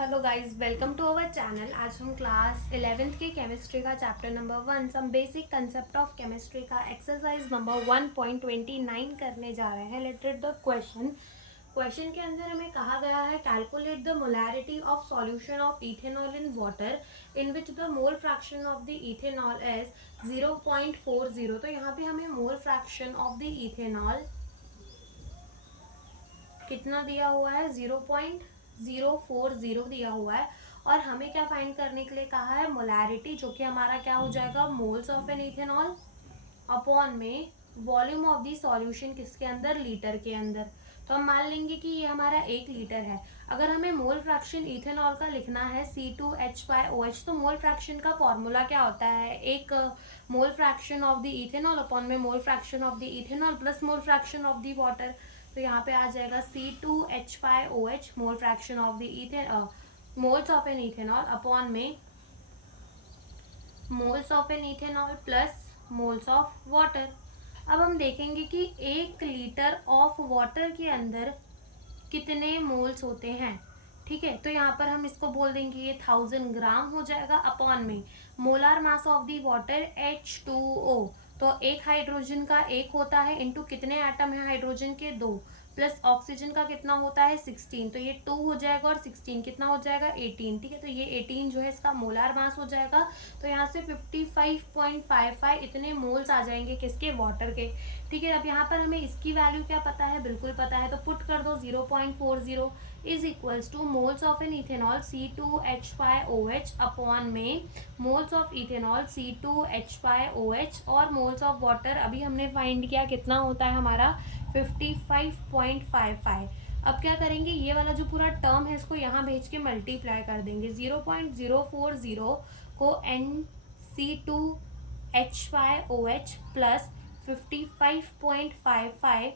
Hello guys, welcome to our channel. आज हम class 11th के केमिस्ट्री का chapter number 1 some basic concept of chemistry का exercise number 1.29 करने जा रहे हैं। लेट्स रीड द क्वेश्चन के अंदर हमें कहा गया है calculate the molarity of solution of ethanol in water in which the mole fraction of the ethanol is 0.40। तो यहाँ पे हमें मोल फ्रैक्शन ऑफ द इथेनॉल कितना दिया हुआ है, 0.040 दिया हुआ है। और हमें क्या फाइंड करने के लिए कहा है, मोलैरिटी, जो कि हमारा क्या हो जाएगा, moles of an ethanol upon में वॉल्यूम ऑफ दी सॉल्यूशन किसके अंदर, लीटर के अंदर। तो हम मान लेंगे कि ये हमारा 1 लीटर है। अगर हमें मोल फ्रैक्शन इथेनॉल का लिखना है C2H5OH, तो मोल फ्रैक्शन का फॉर्मूला क्या होता है, एक mole fraction of the ethanol upon में mole fraction of the ethanol plus mole fraction of the water. तो यहाँ पे आ जाएगा C2H5OH mole fraction of the moles of an ethanol upon में moles of an ethanol plus moles of water. अब हम देखेंगे कि 1 लीटर ऑफ वाटर के अंदर कितने मोल्स होते हैं। ठीक है, तो यहाँ पर हम इसको बोल देंगे ये 1000 ग्राम हो जाएगा अपॉन में molar mass of the water H2O। तो एक हाइड्रोजन का 1 होता है इंटू कितने एटम है हाइड्रोजन के, 2, प्लस ऑक्सीजन का कितना होता है 16। तो ये 2 हो जाएगा और 16 कितना हो जाएगा 18। ठीक है, तो ये 18 जो है इसका मोलार मास हो जाएगा। तो यहाँ से 55.55 इतने मोल्स आ जाएंगे किसके, वाटर के। ठीक है, अब यहाँ पर हमें इसकी वैल्यू क्या पता है, बिल्कुल पता है, तो पुट कर दो 0.40 is equals to moles of an ethanol C2H5OH upon में मोल्स ऑफ इथेनॉल C2H5OH और मोल्स ऑफ वाटर अभी हमने फाइंड किया कितना होता है हमारा 55.55। अब क्या करेंगे, ये वाला जो पूरा टर्म है इसको यहाँ भेज के मल्टीप्लाई कर देंगे। 0.040 को NC2H5OH plus 55.55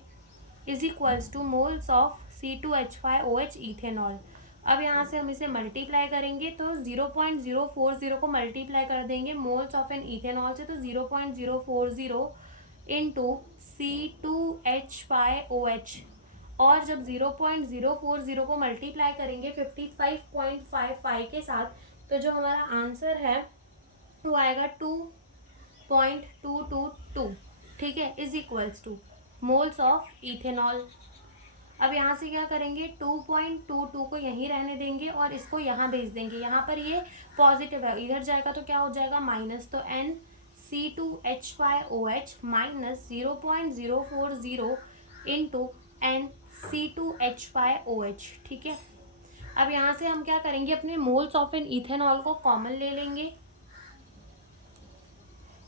is equals to moles of C2H5OH ethanol. अब यहाँ से हम इसे मल्टीप्लाई करेंगे तो 0.040 को मल्टीप्लाई कर देंगे मोल्स ऑफ एन इथेनॉल से, तो 0.040 इंटू C2H5OH। और जब 0.040 को मल्टीप्लाई करेंगे 55.55 के साथ, तो जो हमारा आंसर है वो आएगा 2.222। ठीक है, is equals to moles of ethanol. अब यहाँ से क्या करेंगे, 2.22 को यहीं रहने देंगे और इसको यहाँ भेज देंगे। यहाँ पर ये पॉजिटिव है, इधर जाएगा तो क्या हो जाएगा माइनस, तो NC2H5OH माइनस 0.040 इंटू NC2H5OH। ठीक है, अब यहाँ से हम क्या करेंगे, अपने मोल्स ऑफ एन इथेनॉल को कॉमन ले लेंगे।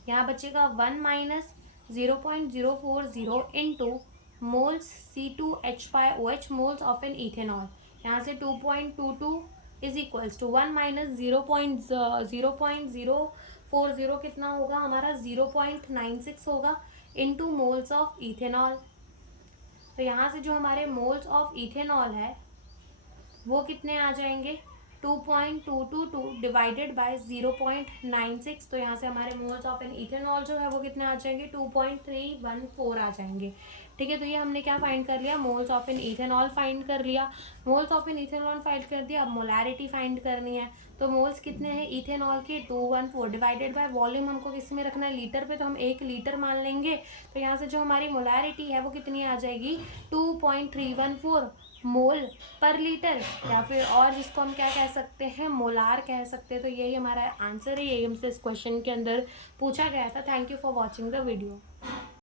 यहाँ बचेगा 1 minus 0.040 into moles C2H5OH moles of an ethanol. यहाँ से 2.22 इज इक्वल्स टू 1 माइनस 0.040 कितना होगा हमारा 0.96 होगा इंटू मोल्स ऑफ इथेनॉल। तो यहाँ से जो हमारे मोल्स ऑफ इथेनॉल है वो कितने आ जाएंगे, 2.222 डिवाइडेड बाय 0.96। तो यहाँ से हमारे मोल्स ऑफ एन इथेनॉल जो है वो कितने आ जाएंगे, 2.314 आ जाएंगे। ठीक है, तो ये हमने क्या फाइंड कर लिया, moles of an ethanol find कर लिया। Moles of an ethanol find कर दिया। अब मोलैरिटी फाइंड करनी है, तो मोल्स कितने हैं इथेनॉल के, 214 डिवाइडेड बाय वॉल्यूम हमको किस में रखना है, लीटर पे, तो हम 1 लीटर मान लेंगे। तो यहाँ से जो हमारी मोलैरिटी है वो कितनी आ जाएगी, 2.314 मोल पर लीटर, या फिर और जिसको हम क्या कह सकते हैं, मोलार कह सकते हैं। तो यही हमारा आंसर है, यही हमसे इस क्वेश्चन के अंदर पूछा गया था। Thank you for watching the video.